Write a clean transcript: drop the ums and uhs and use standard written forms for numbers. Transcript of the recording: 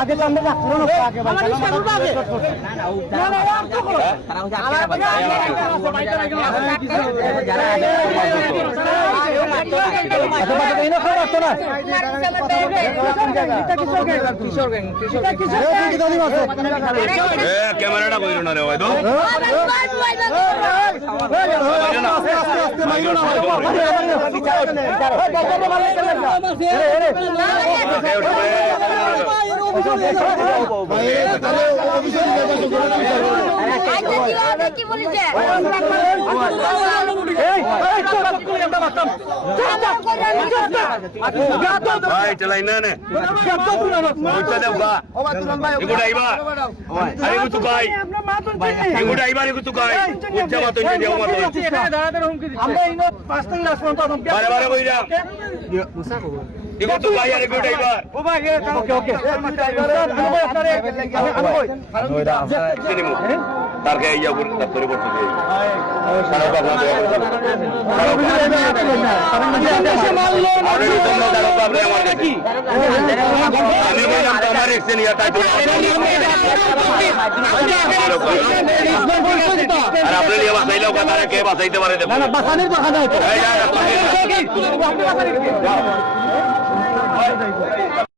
আগে তো আমরা আগে আগে তো আমরা ক্যামেরাটা কইরো না রে ভাই তো ভাই চলাই না নে ওইটা দাও বা এগুলো আইবা আরে কত ভাই এগুলো আইবা রে কত ভাই উচ্চা মত হইছে দেও মত আমরা ইনো 5 থেকে 10 পর্যন্ত বারে বারে কইরা এগুলো তো ভাই আরে এগুলো আইবা ও ভাই ওকে ওকে আপনারে আমি কই ওইটা চিনিমু তার কে ইয়া করে তার পরিবর্তন দিয়ে সারা বাবা দেশে মারলো আরে তোমরা দাঁড়াও আপনি আমার কাছে আমি বললাম তো আমার এক্সেন ইয়া তাই আর আপনি নিয়ে বাঁচাইলেও কথা কে বাঁচাইতে পারে না না বাঁচানোর কথা নাই তো